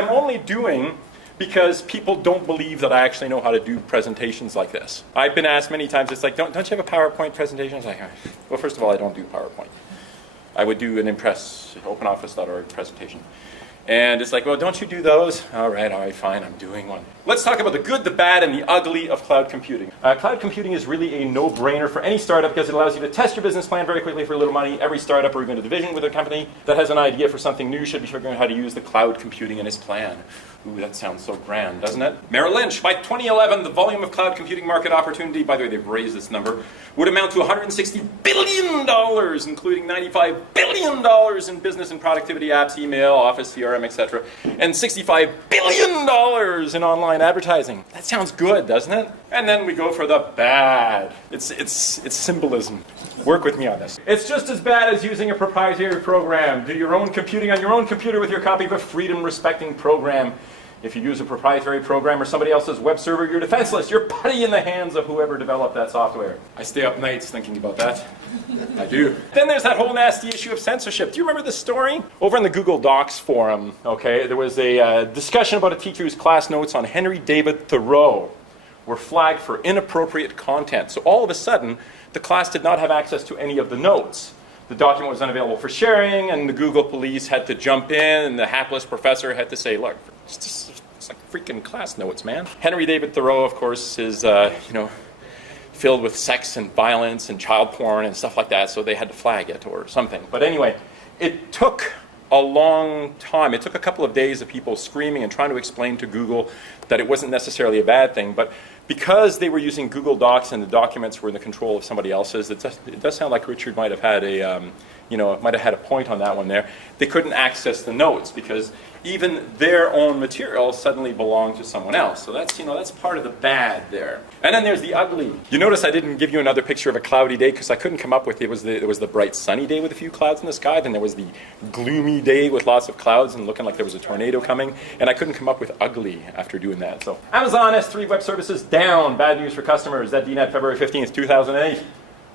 I'm only doing because people don't believe that I actually know how to do presentations like this. I've been asked many times, it's like, don't you have a PowerPoint presentation? I was like, well, first of all, I don't do PowerPoint. I would do an Impress, OpenOffice.org presentation. And it's like, well, don't you do those? All right, fine, I'm doing one. Let's talk about the good, the bad, and the ugly of cloud computing. Cloud computing is really a no-brainer for any startup because it allows you to test your business plan very quickly for a little money. Every startup or even a division with a company that has an idea for something new should be figuring out how to use the cloud computing in its plan. Ooh, that sounds so grand, doesn't it? Merrill Lynch, by 2011, the volume of cloud computing market opportunity, by the way, they've raised this number, would amount to $160 billion, including $95 billion in business and productivity apps, email, Office, CRM, etc., and $65 billion in online advertising. That sounds good, doesn't it? And then we go for the bad. It's symbolism. Work with me on this. It's just as bad as using a proprietary program. Do your own computing on your own computer with your copy of a freedom-respecting program. If you use a proprietary program or somebody else's web server, you're defenseless. You're putty in the hands of whoever developed that software. I stay up nights thinking about that. I do. Then there's that whole nasty issue of censorship. Do you remember this story? Over in the Google Docs forum, okay, there was a discussion about a teacher whose class notes on Henry David Thoreau were flagged for inappropriate content. So all of a sudden, the class did not have access to any of the notes. The document was unavailable for sharing, and the Google police had to jump in, and the hapless professor had to say, look, it's like freaking class notes, man. Henry David Thoreau, of course, is, filled with sex and violence and child porn and stuff like that, so they had to flag it or something. But anyway, it took a long time. It took a couple of days of people screaming and trying to explain to Google that it wasn't necessarily a bad thing, but because they were using Google Docs and the documents were in the control of somebody else's, it does sound like Richard might have had a point on that one there. They couldn't access the notes because even their own material suddenly belonged to someone else. So that's part of the bad there. And then there's the ugly. You notice I didn't give you another picture of a cloudy day because I couldn't come up with it. There was the bright sunny day with a few clouds in the sky. Then there was the gloomy day with lots of clouds and looking like there was a tornado coming. And I couldn't come up with ugly after doing that. So Amazon S3 web services down. Bad news for customers. That DNet February 15th, 2008.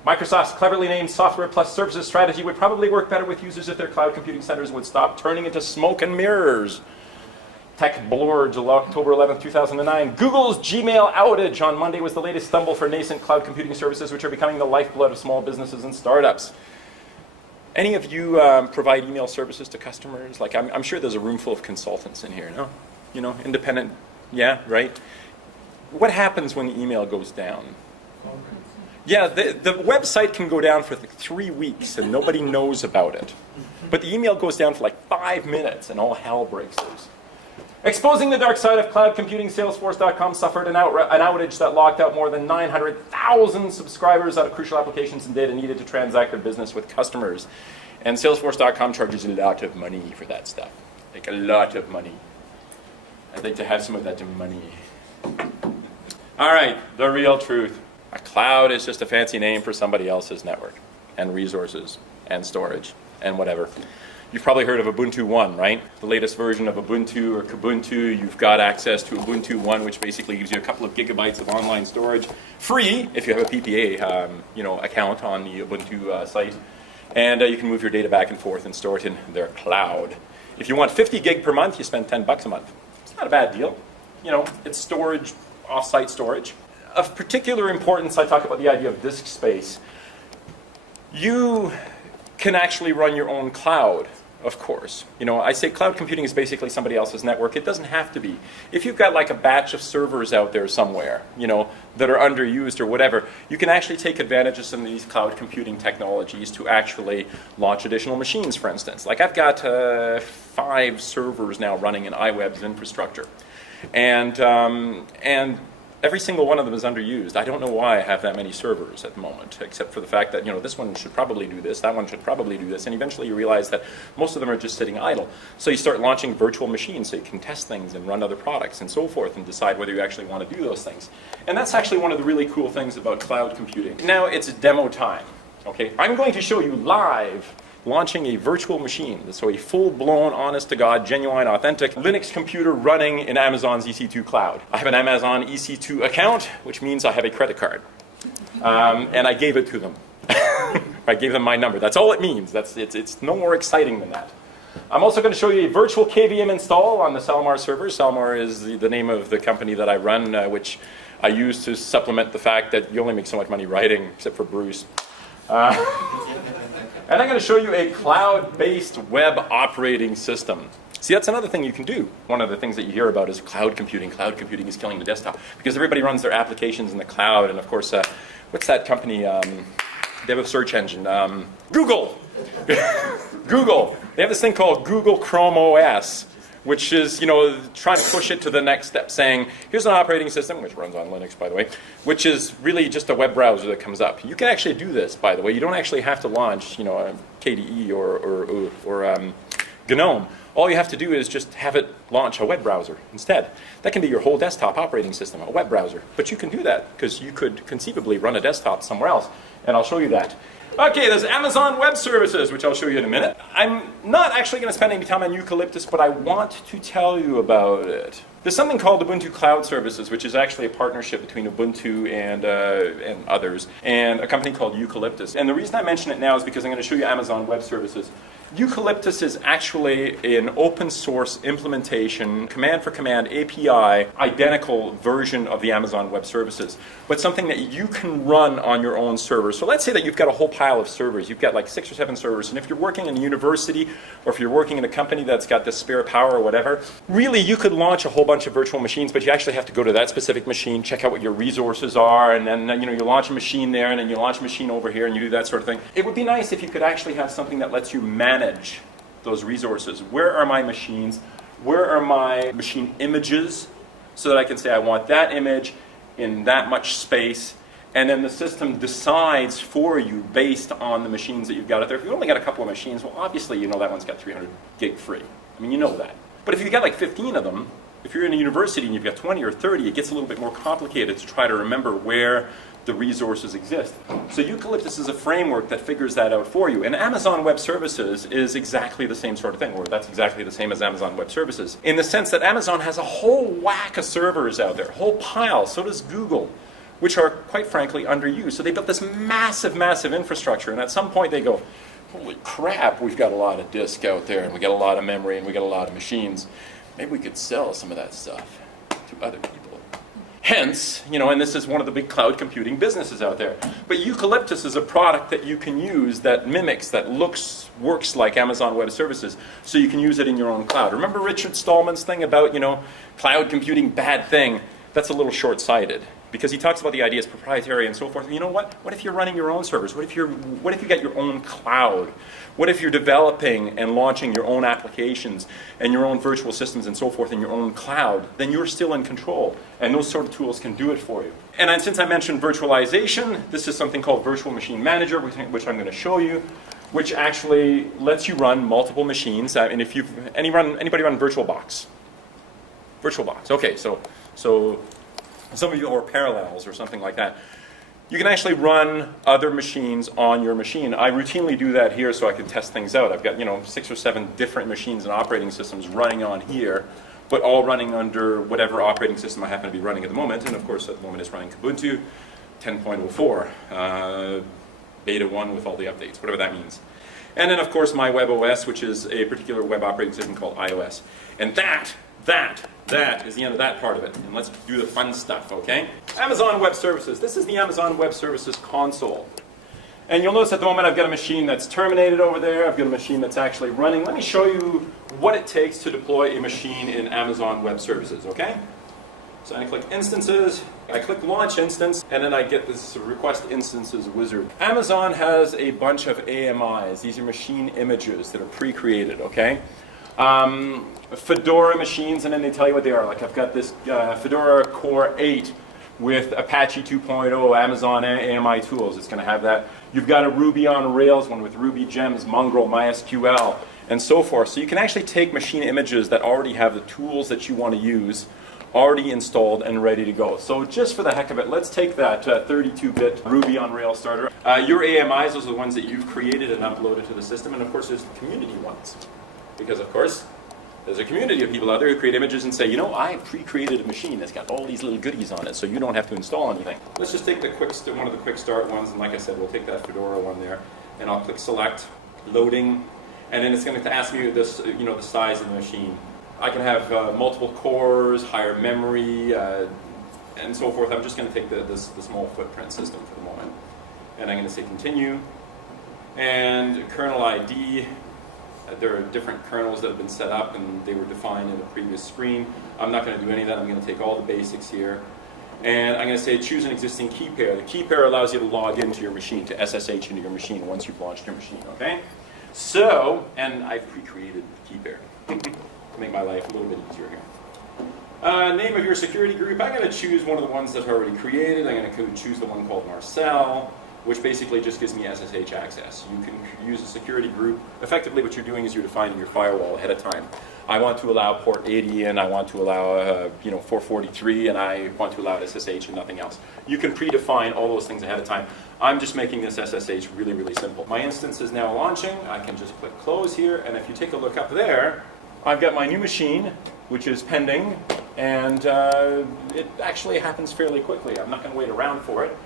Microsoft's cleverly named software plus services strategy would probably work better with users if their cloud computing centers would stop turning into smoke and mirrors. Tech Blurge, October 11th, 2009. Google's Gmail outage on Monday was the latest stumble for nascent cloud computing services, which are becoming the lifeblood of small businesses and startups. Any of you provide email services to customers? Like, I'm sure there's a room full of consultants in here, no? You know, independent, yeah, right? What happens when the email goes down? Yeah, the website can go down for 3 weeks and nobody knows about it. But the email goes down for like 5 minutes and all hell breaks loose. Exposing the dark side of cloud computing, Salesforce.com suffered an outage that locked out more than 900,000 subscribers out of crucial applications and data needed to transact their business with customers. And Salesforce.com charges a lot of money for that stuff. Like a lot of money. I'd like to have some of that money. All right, the real truth. A cloud is just a fancy name for somebody else's network and resources and storage and whatever. You've probably heard of Ubuntu One, right? The latest version of Ubuntu or Kubuntu. You've got access to Ubuntu One, which basically gives you a couple of gigabytes of online storage, free if you have a PPA, account on the Ubuntu site, and you can move your data back and forth and store it in their cloud. If you want 50 gig per month, you spend $10 a month. It's not a bad deal. You know, it's storage, off-site storage. Of particular importance, I talk about the idea of disk space. You can actually run your own cloud, of course. You know, I say cloud computing is basically somebody else's network. It doesn't have to be. If you've got like a batch of servers out there somewhere, that are underused or whatever, you can actually take advantage of some of these cloud computing technologies to actually launch additional machines, for instance. Like I've got 5 servers now running in iWeb's infrastructure. And every single one of them is underused. I don't know why I have that many servers at the moment, except for the fact that, this one should probably do this, that one should probably do this, and eventually you realize that most of them are just sitting idle. So you start launching virtual machines so you can test things and run other products and so forth and decide whether you actually want to do those things. And that's actually one of the really cool things about cloud computing. Now it's demo time, okay? I'm going to show you live launching a virtual machine, so a full-blown, honest-to-God, genuine, authentic Linux computer running in Amazon's EC2 cloud. I have an Amazon EC2 account, which means I have a credit card. And I gave it to them. I gave them my number. That's all it means. It's no more exciting than that. I'm also going to show you a virtual KVM install on the Salmar server. Salmar is the name of the company that I run, which I use to supplement the fact that you only make so much money writing, except for Bruce. And I'm going to show you a cloud-based web operating system. See, that's another thing you can do. One of the things that you hear about is cloud computing. Cloud computing is killing the desktop because everybody runs their applications in the cloud. And of course, what's that company? They have a search engine. Google. Google. They have this thing called Google Chrome OS, which is, trying to push it to the next step, saying, here's an operating system, which runs on Linux, by the way, which is really just a web browser that comes up. You can actually do this, by the way. You don't actually have to launch, KDE or GNOME. All you have to do is just have it launch a web browser instead. That can be your whole desktop operating system, a web browser. But you can do that because you could conceivably run a desktop somewhere else. And I'll show you that. Okay, there's Amazon Web Services, which I'll show you in a minute. I'm not actually going to spend any time on Eucalyptus, but I want to tell you about it. There's something called Ubuntu Cloud Services, which is actually a partnership between Ubuntu and others, and a company called Eucalyptus. And the reason I mention it now is because I'm going to show you Amazon Web Services. Eucalyptus is actually an open source implementation, command for command API, identical version of the Amazon Web Services, but something that you can run on your own server. So let's say that you've got a whole pile of servers. You've got like 6 or 7 servers, and if you're working in a university or if you're working in a company that's got this spare power or whatever, really you could launch a whole bunch of virtual machines, but you actually have to go to that specific machine, check out what your resources are, and then you launch a machine there, and then you launch a machine over here, and you do that sort of thing. It would be nice if you could actually have something that lets you manage those resources. Where are my machines? Where are my machine images? So that I can say I want that image in that much space, and then the system decides for you based on the machines that you've got out there. If you've only got a couple of machines, well, obviously that one's got 300 gig free. I mean, you know that. But if you've got like 15 of them, if you're in a university and you've got 20 or 30, it gets a little bit more complicated to try to remember where the resources exist. So Eucalyptus is a framework that figures that out for you. And Amazon Web Services is exactly the same sort of thing, or that's exactly the same as Amazon Web Services, in the sense that Amazon has a whole whack of servers out there, a whole pile. So does Google, which are, quite frankly, underused. So they built this massive, massive infrastructure, and at some point they go, holy crap, we've got a lot of disk out there, and we got a lot of memory, and we got a lot of machines. Maybe we could sell some of that stuff to other people. Hence, and this is one of the big cloud computing businesses out there. But Eucalyptus is a product that you can use that mimics, that works like Amazon Web Services, so you can use it in your own cloud. Remember Richard Stallman's thing about, cloud computing, bad thing? That's a little short-sighted, because he talks about the idea as proprietary and so forth. You know what? What if you're running your own servers? What if you got your own cloud? What if you're developing and launching your own applications and your own virtual systems and so forth in your own cloud? Then you're still in control, and those sort of tools can do it for you. And since I mentioned virtualization, this is something called Virtual Machine Manager, which I'm going to show you, which actually lets you run multiple machines. And if anybody run VirtualBox? VirtualBox. Okay, so some of you are Parallels or something like that. You can actually run other machines on your machine. I routinely do that here so I can test things out. I've got 6 or 7 different machines and operating systems running on here, but all running under whatever operating system I happen to be running at the moment. And of course, at the moment, it's running Ubuntu 10.04, beta 1 with all the updates, whatever that means. And then, of course, my web OS, which is a particular web operating system called iOS. And that is the end of that part of it. And let's do the fun stuff, okay? Amazon Web Services. This is the Amazon Web Services console. And you'll notice at the moment I've got a machine that's terminated over there. I've got a machine that's actually running. Let me show you what it takes to deploy a machine in Amazon Web Services, okay? So I click Instances, I click Launch Instance, and then I get this Request Instances wizard. Amazon has a bunch of AMIs. These are machine images that are pre-created, okay? Fedora machines, and then they tell you what they are. Like I've got this Fedora Core 8 with Apache 2.0 Amazon AMI tools. It's going to have that. You've got a Ruby on Rails one with Ruby Gems, Mongrel, MySQL, and so forth. So you can actually take machine images that already have the tools that you want to use already installed and ready to go. So just for the heck of it, let's take that 32-bit Ruby on Rails starter. Your AMIs, those are the ones that you've created and uploaded to the system, and of course there's the community ones. Because of course, there's a community of people out there who create images and say, I pre-created a machine that's got all these little goodies on it, so you don't have to install anything. Let's just take one of the quick start ones, and like I said, we'll take that Fedora one there, and I'll click Select, Loading, and then it's going to ask me this, the size of the machine. I can have multiple cores, higher memory, and so forth. I'm just going to take the small footprint system for the moment. And I'm going to say continue. And kernel ID, there are different kernels that have been set up and they were defined in the previous screen. I'm not going to do any of that. I'm going to take all the basics here. And I'm going to say choose an existing key pair. The key pair allows you to log into your machine, to SSH into your machine once you've launched your machine, okay? So, and I've pre-created the key pair to make my life a little bit easier here. Name of your security group, I'm going to choose one of the ones that are already created. I'm going to choose the one called Marcel, which basically just gives me SSH access. You can use a security group. Effectively what you're doing is you're defining your firewall ahead of time. I want to allow port 80 and I want to allow 443 and I want to allow SSH and nothing else. You can predefine all those things ahead of time. I'm just making this SSH really, really simple. My instance is now launching. I can just click close here, and if you take a look up there, I've got my new machine, which is pending, and it actually happens fairly quickly. I'm not going to wait around for it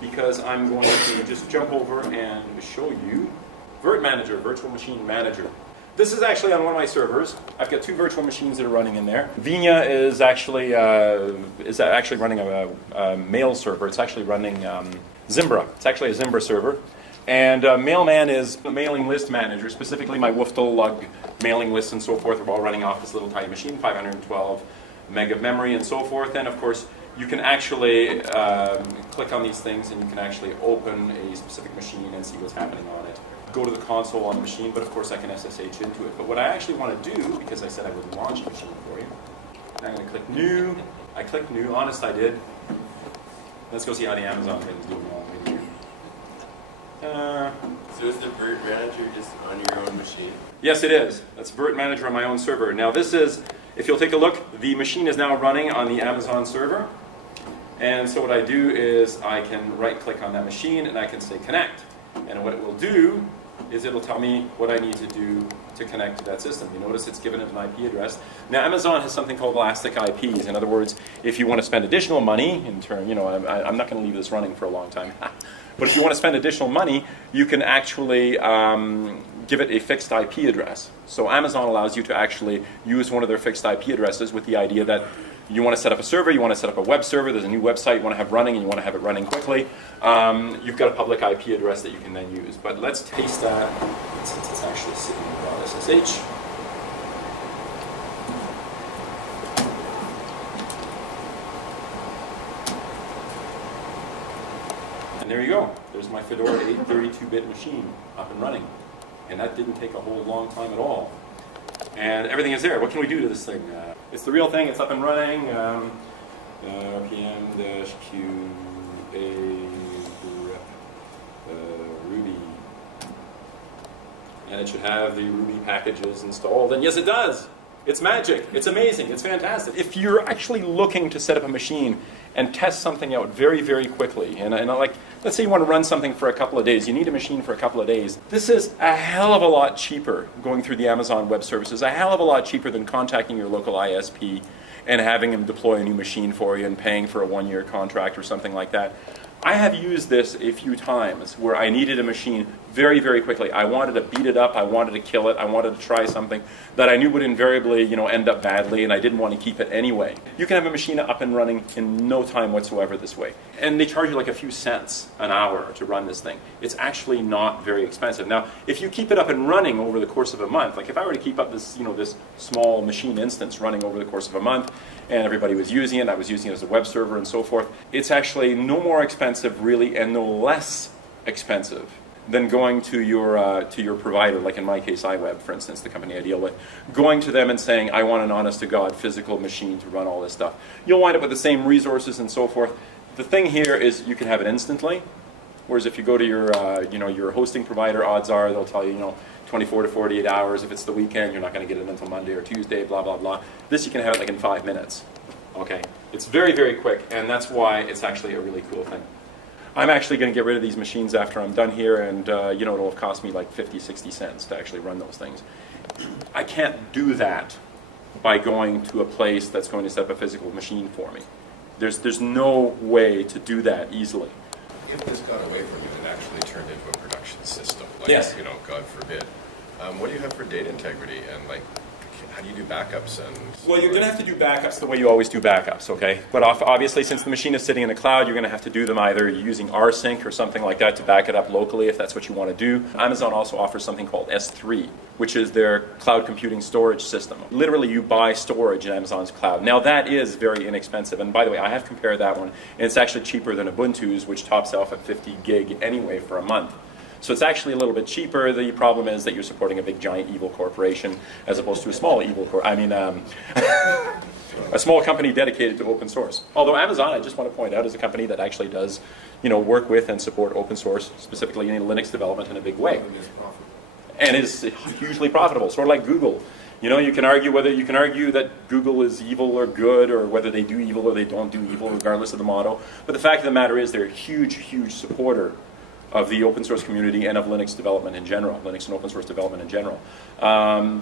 because I'm going to just jump over and show you Virt Manager, Virtual Machine Manager. This is actually on one of my servers. I've got two virtual machines that are running in there. Gagne is actually running a mail server. It's actually running Zimbra. It's actually a Zimbra server. And Mailman is the mailing list manager, specifically my Wooftel lug mailing lists and so forth are all running off this little tiny machine, 512 meg of memory and so forth. And of course, you can actually click on these things and you can actually open a specific machine and see what's happening on it. Go to the console on the machine, but of course I can SSH into it. But what I actually want to do, because I said I would launch the machine for you, I'm going to click New. I clicked New. Honest, I did. Let's go see how the Amazon thing is doing along with you. So is the Virt Manager just on your own machine? Yes, it is. That's Virt Manager on my own server. Now this is, if you'll take a look, the machine is now running on the Amazon server. And so what I do is I can right-click on that machine and I can say Connect. And what it will do is it'll tell me what I need to do to connect to that system. You notice it's given it an IP address. Now Amazon has something called elastic IPs. In other words, if you want to spend additional money, in turn, I'm not going to leave this running for a long time. But if you want to spend additional money, you can actually give it a fixed IP address. So Amazon allows you to actually use one of their fixed IP addresses with the idea that you want to set up a server, you want to set up a web server, there's a new website you want to have running and you want to have it running quickly. You've got a public IP address that you can then use. But let's taste that since it's actually sitting in .ssh. And there you go. There's my Fedora 8 32-bit machine up and running. And that didn't take a whole long time at all. And everything is there. What can we do to this thing? It's the real thing. It's up and running. RPM-Q a Ruby. And it should have the Ruby packages installed. And yes, it does. It's magic. It's amazing. It's fantastic. If you're actually looking to set up a machine and test something out very, very quickly, and like, let's say you want to run something for a couple of days, you need a machine for a couple of days, this is a hell of a lot cheaper going through the Amazon Web Services, a hell of a lot cheaper than contacting your local ISP and having them deploy a new machine for you and paying for a one-year contract or something like that. I have used this a few times where I needed a machine very, very quickly. I wanted to beat it up, I wanted to kill it, I wanted to try something that I knew would invariably, end up badly, and I didn't want to keep it anyway. You can have a machine up and running in no time whatsoever this way. And they charge you like a few cents an hour to run this thing. It's actually not very expensive. Now, if you keep it up and running over the course of a month, like if I were to keep up this, this small machine instance running over the course of a month, and everybody was using it, I was using it as a web server and so forth, it's actually no more expensive really and no less expensive than going to your provider, like in my case iWeb, for instance, the company I deal with, going to them and saying, I want an honest-to-God physical machine to run all this stuff. You'll wind up with the same resources and so forth. The thing here is you can have it instantly, whereas if you go to your hosting provider, odds are they'll tell you, 24 to 48 hours. If it's the weekend, you're not going to get it until Monday or Tuesday, blah, blah, blah. This you can have it like in 5 minutes. Okay? It's very, very quick, and that's why it's actually a really cool thing. I'm actually going to get rid of these machines after I'm done here, and it'll have cost me like 50, 60 cents to actually run those things. I can't do that by going to a place that's going to set up a physical machine for me. There's no way to do that easily. If this got away from you and actually turned into a production system, like, Yes. you know, God forbid. What do you have for data integrity, and like, how do you do backups? And Well, you're going to have to do backups the way you always do backups, okay? But obviously, since the machine is sitting in the cloud, you're going to have to do them either using rsync or something like that to back it up locally if that's what you want to do. Amazon also offers something called S3, which is their cloud computing storage system. Literally, you buy storage in Amazon's cloud. Now, that is very inexpensive. And by the way, I have compared that one, and it's actually cheaper than Ubuntu's, which tops off at 50 gig anyway for a month. So it's actually a little bit cheaper. The problem is that you're supporting a big, giant, evil corporation as opposed to a small, a small company dedicated to open source. Although Amazon, I just want to point out, is a company that actually does, work with and support open source, specifically in Linux development in a big way, and is hugely profitable. Sort of like Google. You can argue that Google is evil or good, or whether they do evil or they don't do evil, regardless of the motto. But the fact of the matter is, they're a huge, huge supporter of the open source community and of Linux development in general, Linux and open source development in general.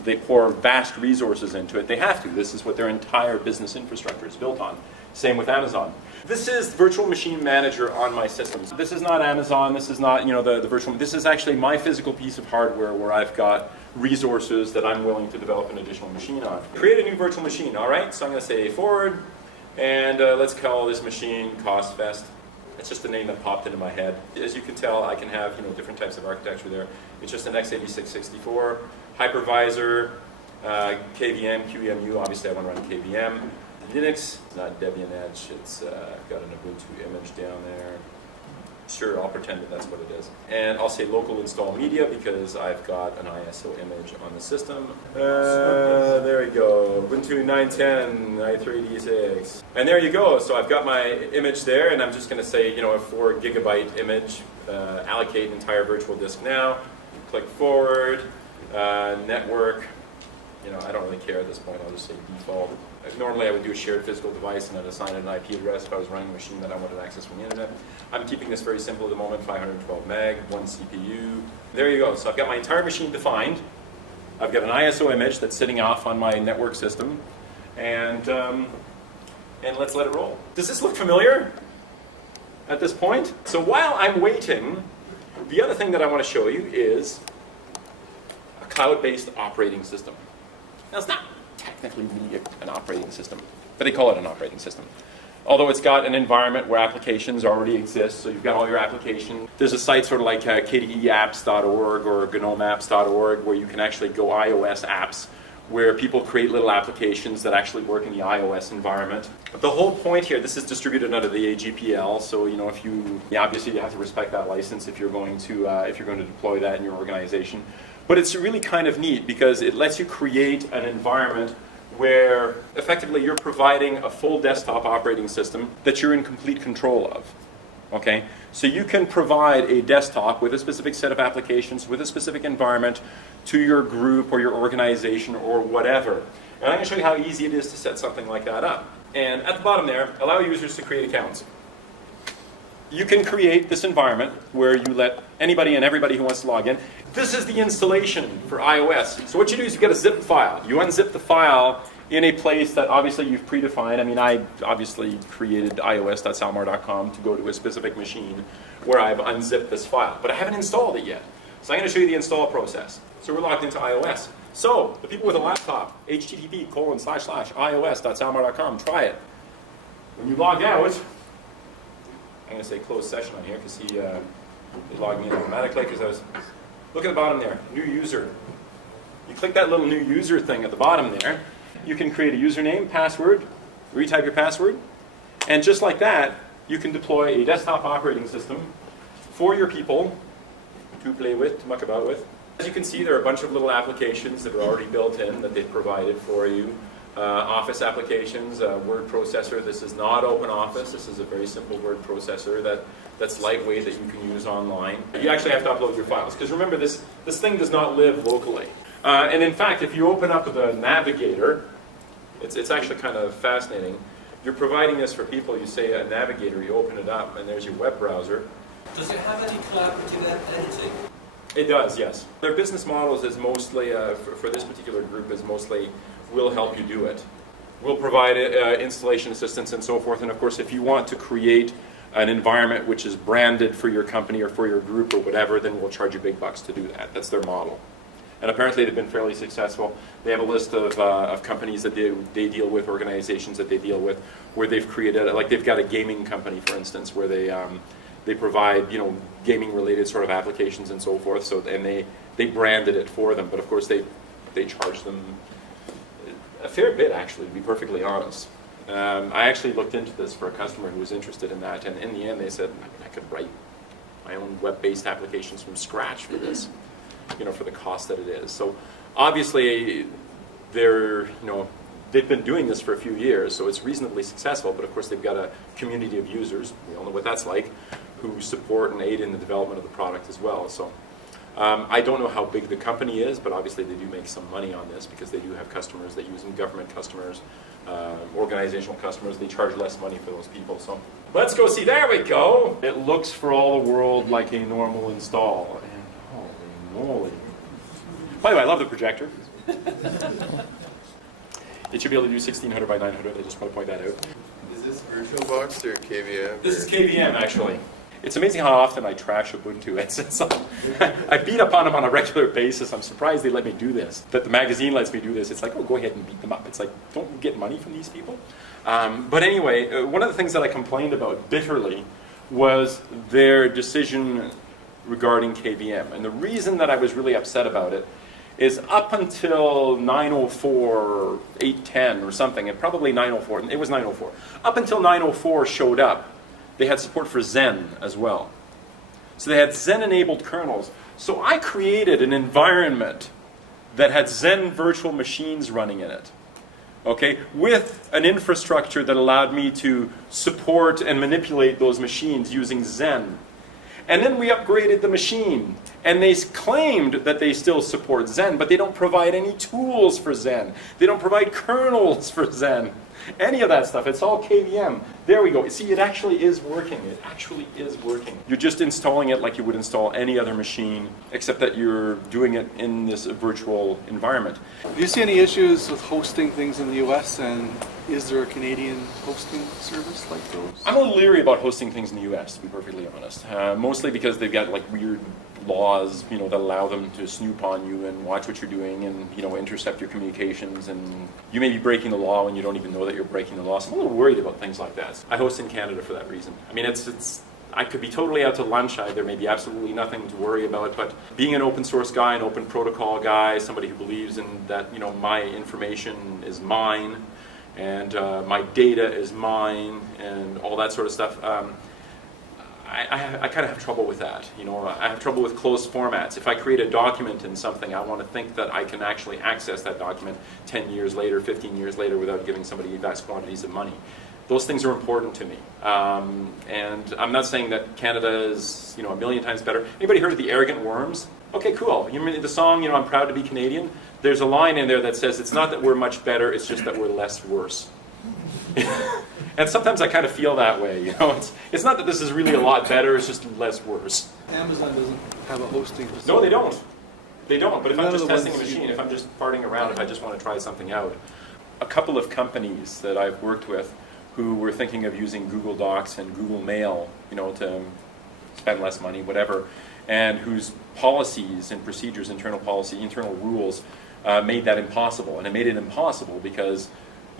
They pour vast resources into it. They have to. This is what their entire business infrastructure is built on. Same with Amazon. This is Virtual Machine Manager on my systems. This is not Amazon. This is not the virtual. This is actually my physical piece of hardware where I've got resources that I'm willing to develop an additional machine on. Create a new virtual machine. All right. So I'm going to say forward, and let's call this machine COSSFest. It's just a name that popped into my head. As you can tell, I can have different types of architecture there. It's just an x86-64, hypervisor, KVM, QEMU. Obviously, I want to run KVM. Linux, not Debian Edge. It's got an Ubuntu image down there. Sure, I'll pretend that that's what it is. And I'll say local install media because I've got an ISO image on the system. There we go. Ubuntu 9.10, i386. And there you go. So I've got my image there, and I'm just going to say, a 4 gigabyte image, allocate entire virtual disk now. Click forward, network. I don't really care at this point. I'll just say default. Normally I would do a shared physical device and I'd assign it an IP address if I was running a machine that I wanted access from the internet. I'm keeping this very simple at the moment, 512 meg, 1 CPU. There you go. So I've got my entire machine defined. I've got an ISO image that's sitting off on my network system. And let's let it roll. Does this look familiar at this point? So while I'm waiting, the other thing that I want to show you is a cloud-based operating system. Now it's not technically really an operating system, but they call it an operating system. Although it's got an environment where applications already exist, so you've got all your applications. There's a site sort of like kdeapps.org or gnomeapps.org where you can actually go iOS apps, where people create little applications that actually work in the iOS environment. But the whole point here, this is distributed under the AGPL, so obviously you have to respect that license if you're going to deploy that in your organization. But it's really kind of neat because it lets you create an environment where effectively you're providing a full desktop operating system that you're in complete control of. Okay? So you can provide a desktop with a specific set of applications, with a specific environment to your group or your organization or whatever. And I'm going to show you how easy it is to set something like that up. And at the bottom there, allow users to create accounts. You can create this environment where you let anybody and everybody who wants to log in. This is the installation for iOS. So what you do is you get a zip file. You unzip the file in a place that obviously you've predefined. I mean, I obviously created ios.salmar.com to go to a specific machine where I've unzipped this file. But I haven't installed it yet. So I'm going to show you the install process. So we're logged into iOS. So the people with a laptop, http://ios.salmar.com, try it. When you log out, I'm going to say close session on here because he logged me in automatically. Look at the bottom there, new user. You click that little new user thing at the bottom there. You can create a username, password, retype your password, and just like that, you can deploy a desktop operating system for your people to play with, to muck about with. As you can see, there are a bunch of little applications that are already built in that they've provided for you. Office applications, word processor. This is not OpenOffice. This is a very simple word processor that's lightweight that you can use online. You actually have to upload your files because remember, this thing does not live locally. And in fact, if you open up the navigator, it's actually kind of fascinating. You're providing this for people. You say a navigator. You open it up, and there's your web browser. Does it have any collaborative editing? It does, yes. Their business models is mostly, for this particular group, is mostly we'll help you do it. We'll provide installation assistance and so forth. And of course, if you want to create an environment which is branded for your company or for your group or whatever, then we'll charge you big bucks to do that. That's their model. And apparently they've been fairly successful. They have a list of companies that they deal with, organizations that they deal with, where they've created, like they've got a gaming company, for instance, where they provide, you know, gaming related sort of applications and so forth. So, and they branded it for them, but of course they charge them a fair bit, actually, to be perfectly honest. I actually looked into this for a customer who was interested in that, and in the end they said, I could write my own web-based applications from scratch for this, you know, for the cost that it is. So obviously they've been doing this for a few years, so it's reasonably successful, but of course they've got a community of users, we all know what that's like, who support and aid in the development of the product as well. So I don't know how big the company is, but obviously they do make some money on this because they do have customers they use, them, government customers, organizational customers. They charge less money for those people. So let's go see. There we go. It looks for all the world like a normal install. And holy moly. By the way, I love the projector. It should be able to do 1600 by 900. I just want to point that out. Is this VirtualBox or KVM? This is KVM, actually. It's amazing how often I trash Ubuntu. It's I beat up on them on a regular basis. I'm surprised they let me do this. That the magazine lets me do this. It's like, oh, go ahead and beat them up. It's like, don't you get money from these people? But anyway, one of the things that I complained about bitterly was their decision regarding KVM. And the reason that I was really upset about it is up until 904, 810 or something, and probably 904, it was 904. Up until 904 showed up, they had support for Zen as well. So they had Zen-enabled kernels. So I created an environment that had Zen virtual machines running in it, okay, with an infrastructure that allowed me to support and manipulate those machines using Zen. And then we upgraded the machine, and they claimed that they still support Zen, but they don't provide any tools for Zen. They don't provide kernels for Zen. Any of that stuff. It's all KVM. There we go. See, it actually is working. It actually is working. You're just installing it like you would install any other machine, except that you're doing it in this virtual environment. Do you see any issues with hosting things in the US, and is there a Canadian hosting service like those? I'm a little leery about hosting things in the U.S., to be perfectly honest. Mostly because they've got like weird laws, you know, that allow them to snoop on you and watch what you're doing and, you know, intercept your communications, and you may be breaking the law when you don't even know that you're breaking the law. So I'm a little worried about things like that. I host in Canada for that reason. I mean, I could be totally out to lunch. There may be absolutely nothing to worry about, but being an open source guy, an open protocol guy, somebody who believes in that, you know, my information is mine, and my data is mine, and all that sort of stuff. I kind of have trouble with that. You know, I have trouble with closed formats. If I create a document in something, I want to think that I can actually access that document 10 years later, 15 years later, without giving somebody vast quantities of money. Those things are important to me. And I'm not saying that Canada is, you know, a million times better. Anybody heard of the Arrogant Worms? Okay, cool. You mean the song, you know, I'm proud to be Canadian? There's a line in there that says, it's not that we're much better, it's just that we're less worse. And sometimes I kind of feel that way, you know. It's not that this is really a lot better, it's just less worse. Amazon doesn't have a hosting facility. No, they don't. They don't. But if None I'm of just the testing a ones machine, you- if I'm just farting around, if I just want to try something out. A couple of companies that I've worked with who were thinking of using Google Docs and Google Mail, you know, to spend less money, whatever, and whose policies and procedures, internal policy, internal rules, made that impossible. And it made it impossible because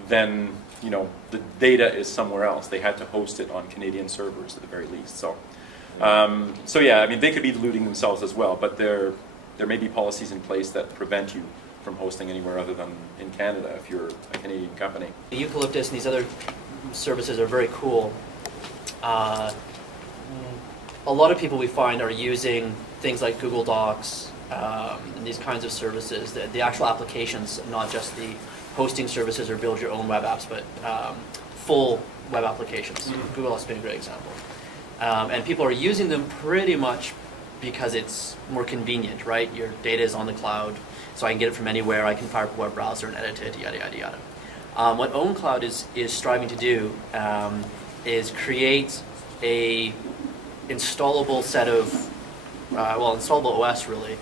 then, you know, the data is somewhere else. They had to host it on Canadian servers at the very least. So yeah, I mean, they could be deluding themselves as well, but there may be policies in place that prevent you from hosting anywhere other than in Canada if you're a Canadian company. The Eucalyptus and these other services are very cool. A lot of people we find are using things like Google Docs and these kinds of services, the actual applications, not just the hosting services or build your own web apps, but full web applications. Mm-hmm. Google has been a great example. And people are using them pretty much because it's more convenient, right? Your data is on the cloud, so I can get it from anywhere. I can fire up a web browser and edit it, yada, yada, yada. What OwnCloud is striving to do is create a installable set of, installable OS really,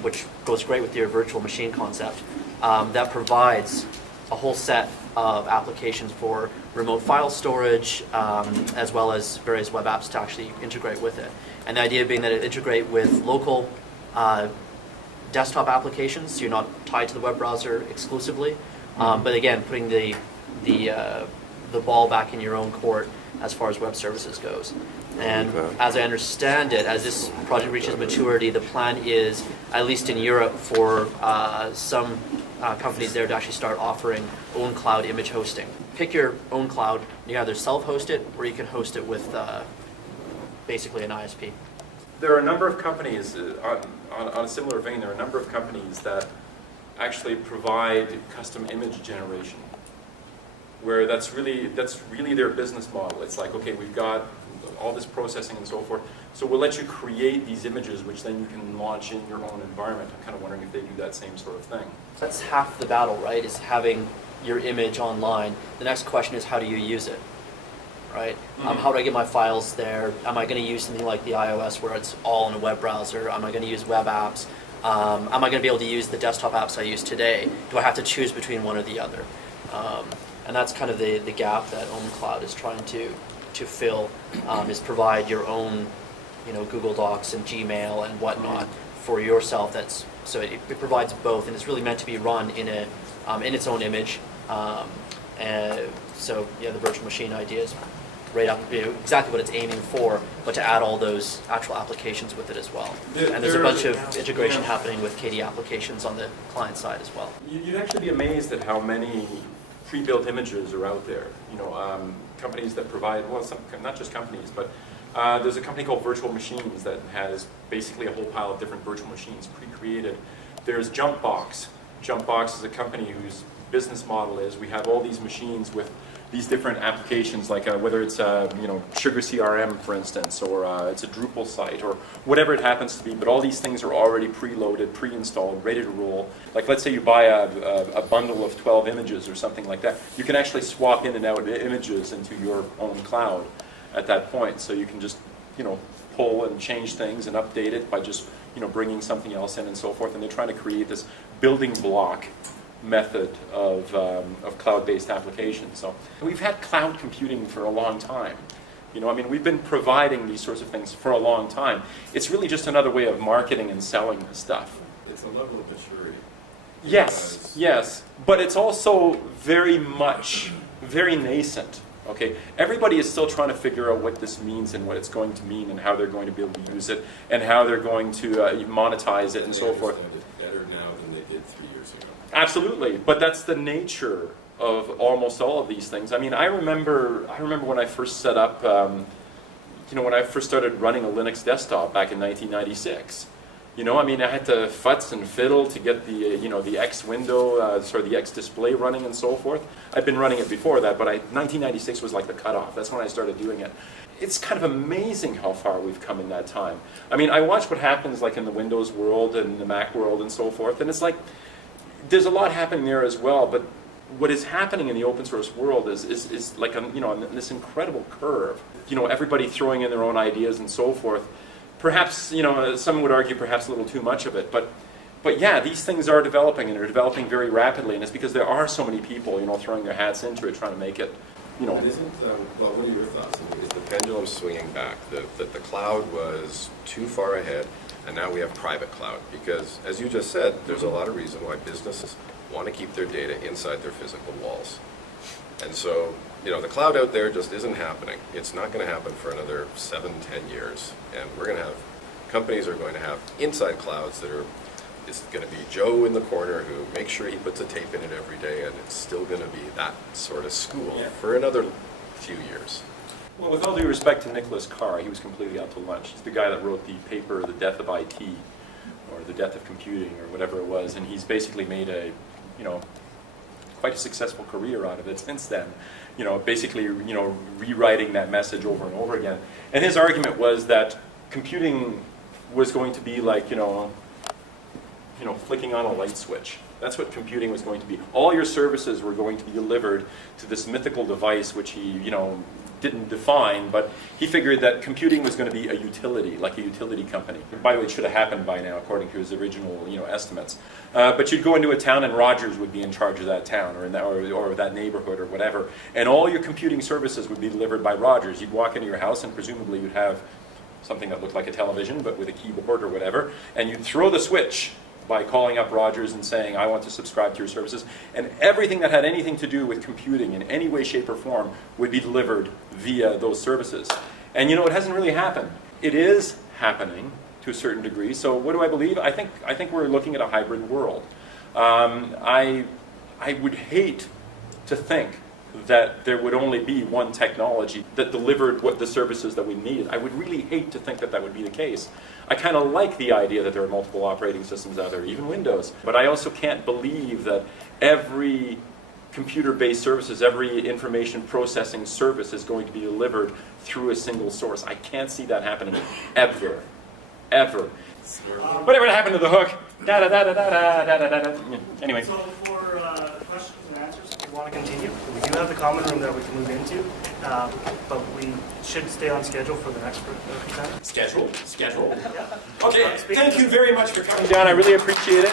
which goes great with your virtual machine concept, that provides a whole set of applications for remote file storage, as well as various web apps to actually integrate with it. And the idea being that it integrate with local desktop applications, so you're not tied to the web browser exclusively. But again, putting the ball back in your own court as far as web services goes. And as I understand it, as this project reaches maturity, the plan is, at least in Europe, for some companies there to actually start offering own cloud image hosting. Pick your own cloud. You either self-host it or you can host it with basically an ISP. There are a number of companies, on a similar vein, there are a number of companies that actually provide custom image generation, where that's really their business model. It's like, okay, we've got all this processing and so forth, so we'll let you create these images, which then you can launch in your own environment. I'm kind of wondering if they do that same sort of thing. That's half the battle, right, is having your image online. The next question is, how do you use it, right? How do I get my files there? Am I going to use something like the iOS where it's all in a web browser? Am I going to use web apps? Am I going to be able to use the desktop apps I use today? Do I have to choose between one or the other? And that's kind of the gap that OwnCloud is trying to fill, is provide your own, Google Docs and Gmail and whatnot for yourself. So it provides both, and it's really meant to be run in its own image. And so the virtual machine idea is right up, exactly what it's aiming for, but to add all those actual applications with it as well. And there's a bunch of integration happening with KD applications on the client side as well. You'd actually be amazed at how many pre-built images are out there. Companies that provide, well, not just companies, but there's a company called Virtual Machines that has basically a whole pile of different virtual machines pre-created. There's Jumpbox. Jumpbox is a company whose business model is, we have all these machines with these different applications, like whether it's Sugar CRM, for instance, or it's a Drupal site, or whatever it happens to be, but all these things are already preloaded, pre-installed, ready to roll. Like, let's say you buy a bundle of 12 images or something like that. You can actually swap in and out images into your own cloud at that point. So you can just, pull and change things and update it by just, bringing something else in and so forth. And they're trying to create this building block method of cloud-based applications. So we've had cloud computing for a long time. We've been providing these sorts of things for a long time. It's really just another way of marketing and selling the stuff. It's a level of maturity. Yes. But it's also very nascent. Okay, everybody is still trying to figure out what this means and what it's going to mean and how they're going to be able to use it and how they're going to monetize it and so forth. They understand it better now than they did 3 years ago. Absolutely, but that's the nature of almost all of these things. I remember when I first set up, when I first started running a Linux desktop back in 1996. I had to futz and fiddle to get the X window, the X display running and so forth. I'd been running it before that, but 1996 was like the cutoff. That's when I started doing it. It's kind of amazing how far we've come in that time. I watch what happens like in the Windows world and the Mac world and so forth, and it's like, there's a lot happening there as well, but what is happening in the open source world is like on this incredible curve. Everybody throwing in their own ideas and so forth. Perhaps, some would argue perhaps a little too much of it, but yeah, these things are developing, and they're developing very rapidly, and it's because there are so many people, throwing their hats into it, trying to make it, And isn't, what are your thoughts? Is the pendulum swinging back? That the cloud was too far ahead, and now we have private cloud? Because, as you just said, there's a lot of reason why businesses want to keep their data inside their physical walls. And so, the cloud out there just isn't happening. It's not going to happen for another 7-10 years. And companies are going to have inside clouds it's going to be Joe in the corner who makes sure he puts a tape in it every day, and it's still going to be that sort of school for another few years. Well, with all due respect to Nicholas Carr, he was completely out to lunch. He's the guy that wrote the paper, The Death of IT, or The Death of Computing, or whatever it was, and he's basically made quite a successful career out of it since then. Basically, rewriting that message over and over again. And his argument was that computing was going to be like, flicking on a light switch. That's what computing was going to be. All your services were going to be delivered to this mythical device, which he, didn't define, but he figured that computing was going to be a utility, like a utility company. By the way, it should have happened by now, according to his original estimates. But you'd go into a town and Rogers would be in charge of that town or that neighborhood or whatever, and all your computing services would be delivered by Rogers. You'd walk into your house and presumably you'd have something that looked like a television, but with a keyboard or whatever, and you'd throw the switch by calling up Rogers and saying, I want to subscribe to your services, and everything that had anything to do with computing in any way, shape, or form would be delivered via those services. And it hasn't really happened. It is happening to a certain degree. So what do I believe? I think we're looking at a hybrid world. I would hate to think that there would only be one technology that delivered what the services that we needed. I would really hate to think that that would be the case. I kind of like the idea that there are multiple operating systems out there, even Windows. But I also can't believe that every computer-based services, every information processing service is going to be delivered through a single source. I can't see that happening ever. Ever. Whatever happened to the hook? Anyway. So for questions and answers, if you want to continue, we do have the common room that we can move into, but we should stay on schedule for the next presenter. Schedule? Okay, thank you very much for coming down. I really appreciate it.